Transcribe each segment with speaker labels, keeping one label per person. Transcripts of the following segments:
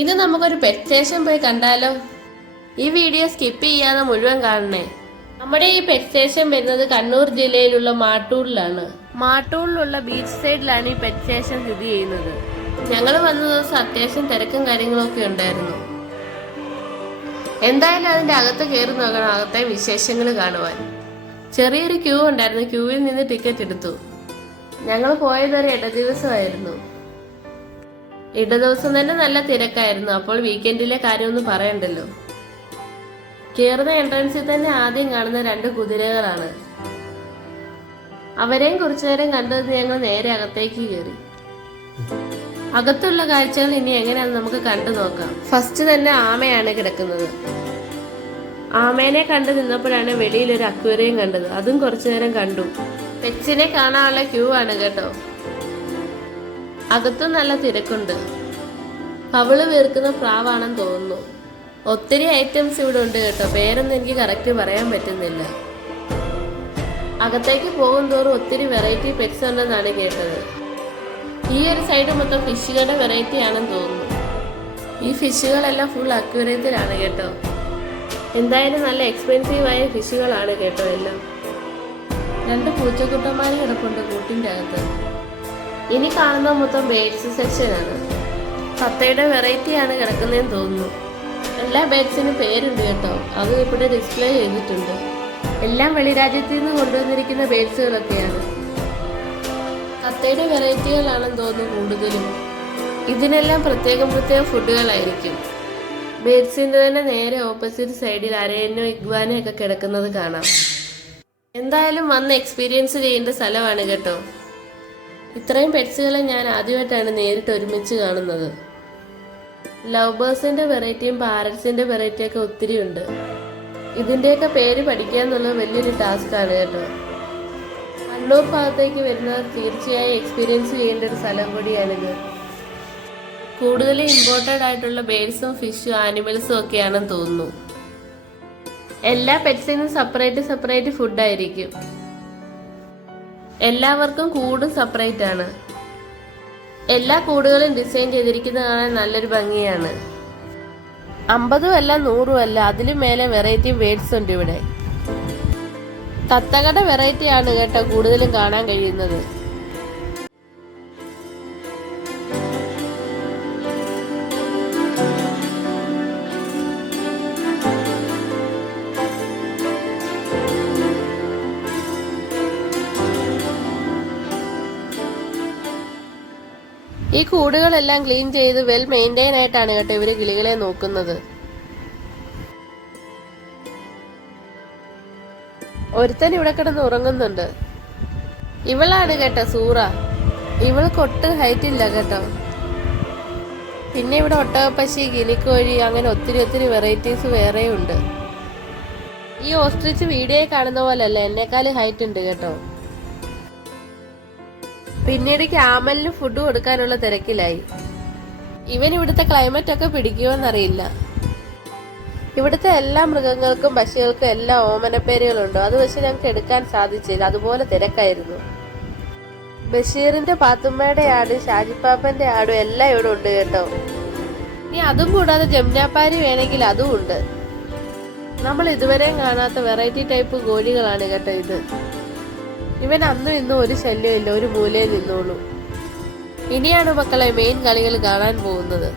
Speaker 1: ഇത് നമുക്കൊരു pet station പോയി കണ്ടാലോ? ഈ വീഡിയോ സ്കിപ്പ് ചെയ്യാതെ മുഴുവൻ കാണണേ. നമ്മുടെ ഈ പെറ്റ് സ്റ്റേഷൻ വരുന്നത് കണ്ണൂർ ജില്ലയിലുള്ള മാട്ടൂരിലാണ്. മാട്ടൂരിലുള്ള ബീച്ച് സൈഡിലാണ് ഈ പെറ്റ് സ്റ്റേഷൻ സ്ഥിതി ചെയ്യുന്നത്. ഞങ്ങൾ വന്ന ദിവസം അത്യാവശ്യം തിരക്കും കാര്യങ്ങളൊക്കെ ഉണ്ടായിരുന്നു. എന്തായാലും അതിന്റെ അകത്ത് കയറി നോക്കണം അകത്തെ വിശേഷങ്ങൾ കാണുവാൻ. ചെറിയൊരു ക്യൂ ഉണ്ടായിരുന്നു ക്യൂവിൽ നിന്ന് ടിക്കറ്റ് എടുത്തു. ഞങ്ങൾ പോയതൊരു ഇട ദിവസമായിരുന്നു. ഇട ദിവസം തന്നെ നല്ല തിരക്കായിരുന്നു. അപ്പോൾ വീക്കെൻഡിലെ കാര്യമൊന്നും പറയണ്ടല്ലോ. കയറുന്ന എൻട്രൻസിൽ തന്നെ ആദ്യം കാണുന്ന രണ്ട് കുതിരകളാണ്. അവരെയും കുറച്ചു നേരം കണ്ടത് ഞങ്ങൾ നേരെ അകത്തേക്ക് കയറി. അകത്തുള്ള കാഴ്ചകൾ ഇനി എങ്ങനെയാണെന്ന് നമുക്ക് കണ്ടു നോക്കാം. ഫസ്റ്റ് തന്നെ ആമയാണ് കിടക്കുന്നത്. ആമേനെ കണ്ടു നിന്നപ്പോഴാണ് വെളിയിൽ ഒരു അക്വേറിയം കണ്ടത്. അതും കുറച്ചു നേരം കണ്ടു. പെച്ചിനെ കാണാനുള്ള ക്യൂ ആണ് കേട്ടോ. അകത്തും നല്ല തിരക്കുണ്ട്. പവൾ വീർക്കുന്ന പ്രാവാണെന്ന് തോന്നുന്നു. ഒത്തിരി ഐറ്റംസ് ഇവിടെ ഉണ്ട് കേട്ടോ. പേരൊന്നും എനിക്ക് കറക്റ്റ് പറയാൻ പറ്റുന്നില്ല. അകത്തേക്ക് പോകും തോറും ഒത്തിരി വെറൈറ്റി പെറ്റ്സ് ഉണ്ടെന്നാണ് കേട്ടത്. ഈ ഒരു സൈഡ് മൊത്തം ഫിഷുകളുടെ വെറൈറ്റി ആണെന്ന് തോന്നുന്നു. ഈ ഫിഷുകളെല്ലാം ഫുൾ അക്യൂറേറ്റിലാണ് കേട്ടോ. എന്തായാലും നല്ല എക്സ്പെൻസീവ് ആയ ഫിഷുകളാണ് കേട്ടോ എല്ലാം. രണ്ട് പൂച്ചക്കുട്ടന്മാർ കിടപ്പുണ്ട് കൂട്ടിന്റെ അകത്ത്. ഇനി കാണുന്ന മൊത്തം ബേഡ്സ് സെക്ഷനാണ് തത്തയുടെ വെറൈറ്റി ആണ് കിടക്കുന്നതെന്ന് തോന്നുന്നു. എല്ലാ ബേഡ്സിനും പേരുണ്ട് കേട്ടോ. അത് ഇവിടെ ഡിസ്പ്ലേ ചെയ്തിട്ടുണ്ട്. എല്ലാം വെളിരാജ്യത്തു നിന്ന് കൊണ്ടുവന്നിരിക്കുന്ന ബേഡ്സുകളൊക്കെയാണ് തത്തയുടെ വെറൈറ്റികളാണെന്ന് തോന്നുന്നു കൂടുതലും. ഇതിനെല്ലാം പ്രത്യേകം പ്രത്യേക ഫുഡുകളായിരിക്കും ബേഡ്സിന്റെ തന്നെ നേരെ ഓപ്പോസിറ്റ് സൈഡിൽ അരയനോ ഇഗ്വാനോ ഒക്കെ കിടക്കുന്നത് കാണാം. എന്തായാലും വന്ന് എക്സ്പീരിയൻസ് ചെയ്യേണ്ട സ്ഥലമാണ് കേട്ടോ. ഇത്രയും പെറ്റ്സുകളെ ഞാൻ ആദ്യമായിട്ടാണ് നേരിട്ട് ഒരുമിച്ച് കാണുന്നത്. ലവ് ബേഴ്സിന്റെ വെറൈറ്റിയും പാരറ്റ്സിന്റെ വെറൈറ്റിയൊക്കെ ഒത്തിരി ഉണ്ട്. ഇതിന്റെയൊക്കെ പേര് പഠിക്കുക എന്നുള്ളത് വലിയൊരു ടാസ്ക് ആണ് കേട്ടോ. കണ്ണൂർ ഭാഗത്തേക്ക് വരുന്നവർ തീർച്ചയായും എക്സ്പീരിയൻസ് ചെയ്യേണ്ട ഒരു സ്ഥലം കൂടിയാണിത്. കൂടുതലും ഇമ്പോർട്ടന്റ് ആയിട്ടുള്ള ബേഡ്സും ഫിഷും ആനിമൽസും ഒക്കെയാണെന്ന് തോന്നുന്നു. എല്ലാ പെറ്റ്സിനും സെപ്പറേറ്റ് സെപ്പറേറ്റ് ഫുഡായിരിക്കും എല്ലാവർക്കും കൂടും സെപ്പറേറ്റ് ആണ്. എല്ലാ കൂടുകളും ഡിസൈൻ ചെയ്തിരിക്കുന്നത് കാണാൻ നല്ലൊരു ഭംഗിയാണ്. അമ്പതും അല്ല നൂറും അല്ല അതിലും മേലെ വെറൈറ്റി വേഡ്സ് ഉണ്ട് ഇവിടെ. തത്തകട വെറൈറ്റി ആണ് കേട്ടോ കൂടുതലും കാണാൻ കഴിയുന്നത്. ഈ കൂടുകളെല്ലാം ക്ലീൻ ചെയ്ത് വെൽ മെയിന്റെയിൻ ആയിട്ടാണ് കേട്ടോ ഇവർ കിളികളെ നോക്കുന്നത്. ഒരുത്തൻ ഇവിടെ കിടന്ന് ഉറങ്ങുന്നുണ്ട്. ഇവളാണ് കേട്ടോ സൂറ. ഇവൾക്ക് ഒട്ട് ഹൈറ്റ് ഇല്ല കേട്ടോ. പിന്നെ ഇവിടെ ഒട്ടകപ്പശി ഗിനിക്കോഴി അങ്ങനെ ഒത്തിരി ഒത്തിരി വെറൈറ്റീസ് വേറെയുണ്ട്. ഉണ്ട് ഈ ഓസ്ട്രിച്ച് വീഡിയോ കാണുന്ന പോലെ അല്ല എന്നെക്കാൾ ഹൈറ്റ് ഉണ്ട് കേട്ടോ. പിന്നീട് ക്യാമലിന് ഫുഡ് കൊടുക്കാനുള്ള തിരക്കിലായി. ഇവൻ ഇവിടുത്തെ ക്ലൈമറ്റ് ഒക്കെ പിടിക്കുമെന്നറിയില്ല ഇവിടുത്തെ എല്ലാ മൃഗങ്ങൾക്കും പശുക്കൾക്കും എല്ലാ ഓമനപ്പേരുകളുണ്ടോ. അത് പക്ഷെ ഞങ്ങൾക്ക് എടുക്കാൻ സാധിച്ചില്ല. അതുപോലെ തിരക്കായിരുന്നു. ബഷീറിന്റെ പാത്തുമ്മയുടെ ആട് ഷാജിപ്പാപ്പന്റെ ആടും എല്ലാം ഇവിടെ ഉണ്ട് കേട്ടോ. ഇനി അതും കൂടാതെ ജമുനാപ്പാരി വേണമെങ്കിൽ അതും ഉണ്ട്. നമ്മൾ ഇതുവരെയും കാണാത്ത വെറൈറ്റി ടൈപ്പ് കോഴികളാണ് കേട്ടോ ഇത്. ഇവൻ അന്നും ഇന്നും ഒരു ശല്യമില്ല ഒരു മൂലയിൽ നിന്നോളൂ. ഇനിയാണ് മക്കളെ മെയിൻ കളികൾ കാണാൻ പോകുന്നത്.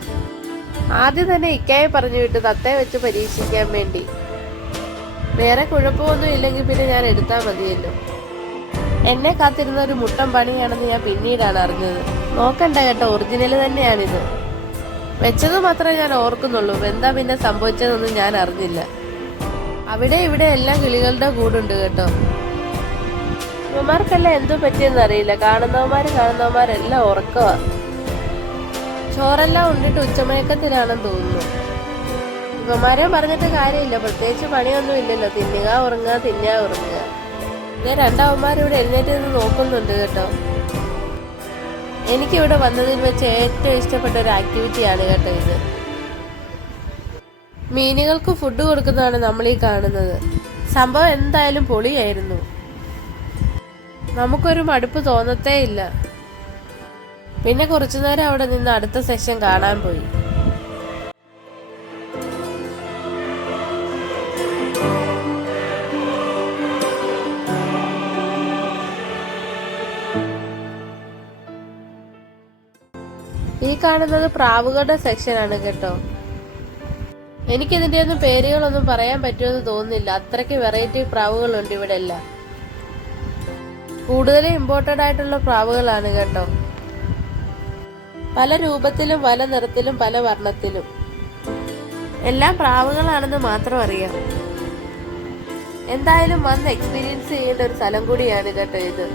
Speaker 1: ആദ്യം തന്നെ ഇക്കായെ പറഞ്ഞു വിട്ട് തത്തെ വെച്ച് പരീക്ഷിക്കാൻ വേണ്ടി. വേറെ കുഴപ്പമൊന്നും ഇല്ലെങ്കിൽ പിന്നെ ഞാൻ എടുത്താൽ മതിയല്ലോ. എന്നെ കാത്തിരുന്ന ഒരു മുട്ടൻ പണിയാണെന്ന് ഞാൻ പിന്നീടാണ് അറിഞ്ഞത്. നോക്കണ്ട കേട്ടോ ഒറിജിനൽ തന്നെയാണിത്. വെച്ചത് മാത്രമേ ഞാൻ ഓർക്കുന്നുള്ളൂ. എന്താ പിന്നെ സംഭവിച്ചതെന്ന് ഞാൻ അറിഞ്ഞില്ല. അവിടെ ഇവിടെ എല്ലാം കിളികളുടെ കൂടുണ്ട് കേട്ടോ. ഇവന്മാർക്കെല്ലാം എന്തു പറ്റിയെന്ന് അറിയില്ല. കാണുന്നവന്മാര് കാണുന്നവന്മാരെല്ലാം ഉറക്കവാ. ചോറെല്ലാം ഉണ്ടിട്ട് ഉച്ചമയക്കത്തിലാണെന്ന് തോന്നുന്നു. ഇവന്മാരെ പറഞ്ഞിട്ട് കാര്യമില്ല. പ്രത്യേകിച്ച് പണിയൊന്നും ഇല്ലല്ലോ. തിന്നുക ഉറങ്ങുക തിന്നുക ഉറങ്ങുക. ഞാൻ രണ്ടവന്മാർ ഇവിടെ എഴുന്നേറ്റ് നിന്ന് നോക്കുന്നുണ്ട് കേട്ടോ. എനിക്കിവിടെ വന്നതിൽ വെച്ച് ഏറ്റവും ഇഷ്ടപ്പെട്ട ഒരു ആക്ടിവിറ്റിയാണ് കേട്ടോ ഇത്. മീനുകൾക്ക് ഫുഡ് കൊടുക്കുന്നതാണ് നമ്മൾ ഈ കാണുന്നത്. സംഭവം എന്തായാലും പൊളിയായിരുന്നു. നമുക്കൊരു മടുപ്പ് തോന്നത്തേ ഇല്ല പിന്നെ കുറച്ചു നേരം അവിടെ നിന്ന് അടുത്ത സെഷൻ കാണാൻ പോയി. ഈ കാണുന്നത് പ്രാവുകളുടെ സെക്ഷനാണ് കേട്ടോ. എനിക്കിതിന്റെ ഒന്നും പേരുകളൊന്നും പറയാൻ പറ്റുമെന്ന് തോന്നുന്നില്ല. അത്രയ്ക്ക് വെറൈറ്റി പ്രാവുകളുണ്ട് ഇവിടെ എല്ലാം കൂടുതലും ഇമ്പോർട്ടന്റ് ആയിട്ടുള്ള പ്രാവുകളാണ് കേട്ടോ. പല രൂപത്തിലും പല നിറത്തിലും പല വർണത്തിലും. എല്ലാം പ്രാവുകളാണെന്ന് മാത്രം അറിയാം. എന്തായാലും വന്ന് എക്സ്പീരിയൻസ് ചെയ്യേണ്ട ഒരു സ്ഥലം കൂടിയാണ് കേട്ടോ ഇത്.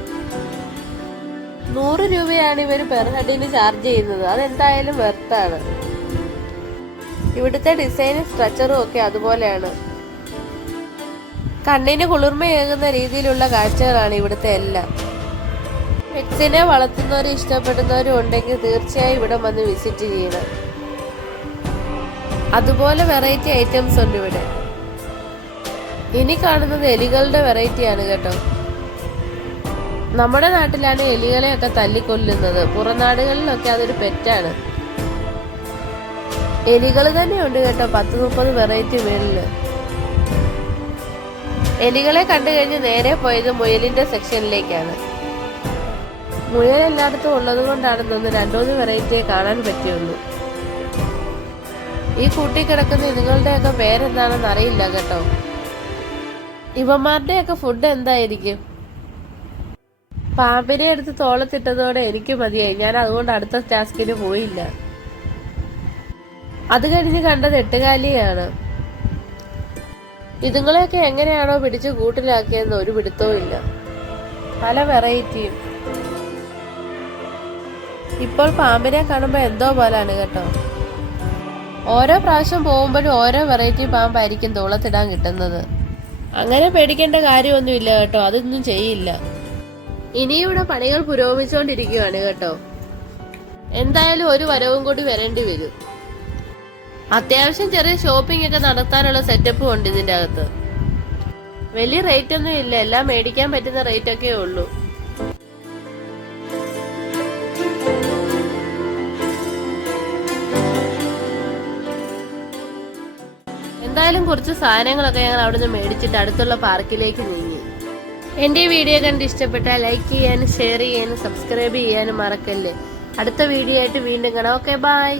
Speaker 1: നൂറ് രൂപയാണ് ഇവർ പെർ ഹെഡിന് ചാർജ് ചെയ്യുന്നത്. അതെന്തായാലും വെർത്താണ് ഇവിടുത്തെ ഡിസൈനും സ്ട്രക്ചറും ഒക്കെ അതുപോലെയാണ്. കണ്ണിന് കുളിർമയേകുന്ന രീതിയിലുള്ള കാഴ്ചകളാണ് ഇവിടുത്തെ എല്ലാം. പെറ്റ്സിനെ വളർത്തുന്നവരും ഇഷ്ടപ്പെടുന്നവരും ഉണ്ടെങ്കിൽ തീർച്ചയായും ഇവിടെ വന്ന് വിസിറ്റ് ചെയ്യണം. അതുപോലെ വെറൈറ്റി ഐറ്റംസ് ഉണ്ട് ഇവിടെ. ഇനി കാണുന്നത് എലികളുടെ വെറൈറ്റി ആണ് കേട്ടോ. നമ്മുടെ നാട്ടിലാണ് എലികളെയൊക്കെ തല്ലിക്കൊല്ലുന്നത്. പുറനാടുകളിലൊക്കെ അതൊരു പെറ്റാണ്. എലികൾ തന്നെ ഉണ്ട് കേട്ടോ പത്ത് മുപ്പത് വെറൈറ്റി മേളിൽ. എലികളെ കണ്ടു കഴിഞ്ഞ് നേരെ പോയത് മുയലിന്റെ സെക്ഷനിലേക്കാണ്. മുയൽ എല്ലായിടത്തും ഉള്ളത് കൊണ്ടാണെന്നൊന്ന് രണ്ടുമൂന്ന് വെറൈറ്റിയെ കാണാൻ പറ്റിയുള്ളൂ. ഈ കൂട്ടി കിടക്കുന്ന ഇതുങ്ങളുടെയൊക്കെ പേരെന്താണെന്ന് അറിയില്ല കേട്ടോ. ഇവന്മാരുടെയൊക്കെ ഫുഡ് എന്തായിരിക്കും? പാമ്പിനെ എടുത്ത് തോളത്തിട്ടതോടെ എനിക്ക് മതിയായി. ഞാൻ അതുകൊണ്ട് അടുത്ത ടാസ്കിന് പോയില്ല. അത് കഴിഞ്ഞ് കണ്ടത് എട്ടുകാലിയാണ്. ഇതുങ്ങളെയൊക്കെ എങ്ങനെയാണോ പിടിച്ച് കൂട്ടിലാക്കിയെന്ന് ഒരു പിടുത്തവും ഇല്ല. പല വെറൈറ്റിയും. ഇപ്പോൾ പാമ്പിനെ കാണുമ്പോൾ എന്തോ പോലാണ് കേട്ടോ. ഓരോ പ്രാവശ്യം പോകുമ്പോഴും ഓരോ വെറൈറ്റി പാമ്പായിരിക്കും തോളത്തിടാൻ കിട്ടുന്നത്. അങ്ങനെ പേടിക്കേണ്ട കാര്യമൊന്നുമില്ല കേട്ടോ അതൊന്നും ചെയ്യില്ല. ഇനിയും ഇവിടെ പണികൾ പുരോഗമിച്ചുകൊണ്ടിരിക്കുകയാണ് കേട്ടോ. എന്തായാലും ഒരു വരവും കൂടി വരേണ്ടി വരും. അത്യാവശ്യം ചെറിയ ഷോപ്പിംഗ് ഒക്കെ നടത്താനുള്ള സെറ്റപ്പും ഉണ്ട് ഇതിന്റെ അകത്ത്. വലിയ റേറ്റ് ഒന്നും ഇല്ല. എല്ലാം മേടിക്കാൻ പറ്റുന്ന റേറ്റ് ഒക്കെ ഉള്ളൂ. എന്തായാലും കുറച്ച് സാധനങ്ങളൊക്കെ ഞങ്ങൾ അവിടുന്ന് മേടിച്ചിട്ട് അടുത്തുള്ള പാർക്കിലേക്ക് നീങ്ങി. എന്റെ ഈ വീഡിയോ കണ്ട് ഇഷ്ടപ്പെട്ടാൽ ലൈക്ക് ചെയ്യാനും ഷെയർ ചെയ്യാനും സബ്സ്ക്രൈബ് ചെയ്യാനും മറക്കല്ലേ. അടുത്ത വീഡിയോ ആയിട്ട് വീണ്ടും കാണാം. Okay bye